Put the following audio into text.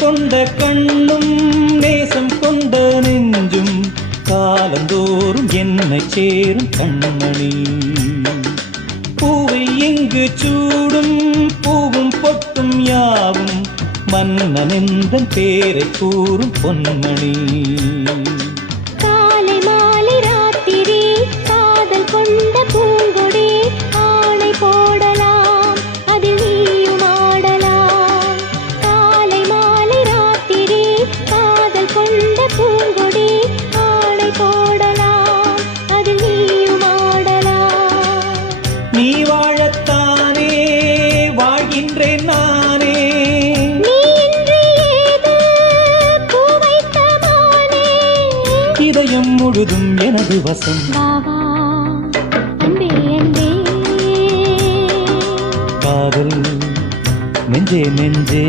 கொண்ட கண்ணும் நேசம் கொண்ட நெஞ்சும் காலந்தோறும் என்னை சேரும் கண்மணி. பூவை எங்கு சூடும் பூவும் பொட்டும் யாவும் மன்னன் எந்தன் பேரை கூறும் பொன்மணி. காலை மாலை ராத்திரி காதல் கொண்ட பூங்கொடி ஆணை போடலாம் அதில் நீயும் ஆடலாம். காலை மாலை ராத்திரி காதல் கொண்ட பூங்கொடி ஆணை போடலாம் அதில் நீயும் ஆடலாம். நீ வாழத்தானே வாழ்கின்றேன் நானே, நீ இன்றி ஏது பூ வைத்த மானே. இதயம் முழுதும் எனது வசம். வா வா அன்பே அன்பே, காதல் நெஞ்சே நெஞ்சே.